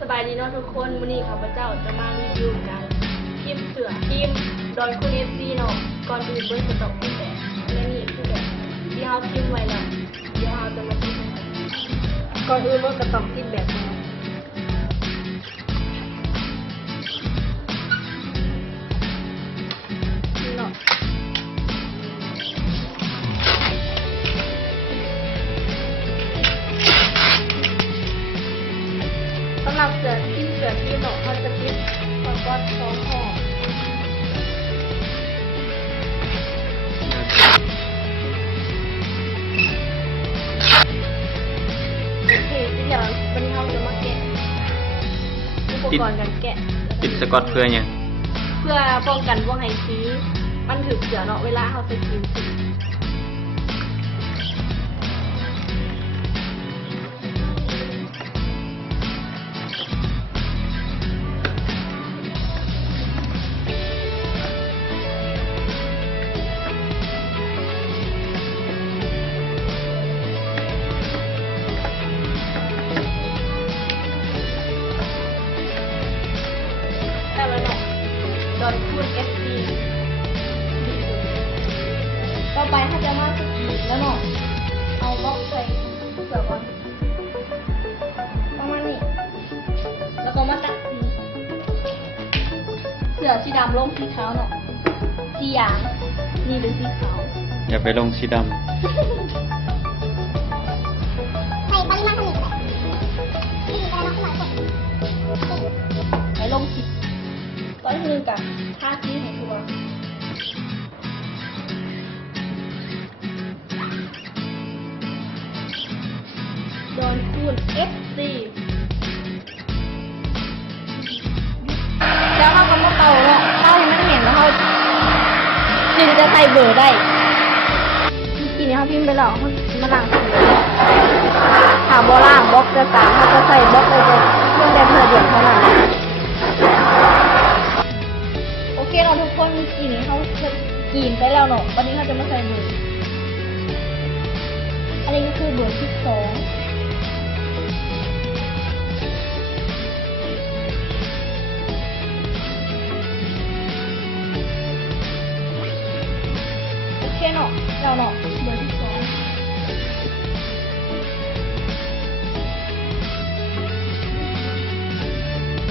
สบายดีเนาะทุกคนวันนี้ข้าพเจ้าจะมารีวิวกันทีมเสือทีมดอยคุณFCเนาะก่อนอื่นเบิ้ลจะต้องพูดแบบและนี่คือแบบที่เขาพิมพ์ไว้แล้วเดี๋ยวเราจะมาพิมพ์กันก่อนอื่นเบิ้ลก็ต้องพิมพ์แบบนี้เนาะสำหรับเสือที่เนาะเขาจะพิมพ์ก่อน2ห่อเดี๋ยววันนี้เราจะมาแกะอุปกรณ์การแกะติดสกอตเพื่อยังเพื่อป้องกันพวกไฮซีมันถือเสือเนาะเวลาเขาไปกินสีดอนคูน FC ต่อไปเขาจะมาสกีแล้วเนาะเอาบล็อกใส่เสือก่อนประมาณนี้แล้วก็มาตัดสีเสือสีดำลงสีขาวเนาะสีหยางนี่หรือสีขาว อย่าไปลงสีดำ ใส่ปริมาณเท่านี้แหละนี่คือการรับสมัครกด ไปลงสีก็คือกับท่าสีให้ทัวดอนคูน FC แล้วเราก็มาเป่าเนาะเป่าให้มันเหม็นแล้วเขาจึงจะใส่เบอร์ได้เมื่อกี้นี้เขาพิมพ์ไปแล้วเขามาล้างสีถามบอล่างบล็อกจะ3เขาจะใส่บล็อกเลยเครื่องแบบเพื่อเดือดเท่านั้นโอเคเนาะทุกคนเมื่อกี้นี้เขาจะกินไปแล้วเนาะวันนี้เขาจะมาใส่เบอร์อันนี้ก็คือเบอร์ที่2โอเคเนาะเราเนาะเบอร์ที่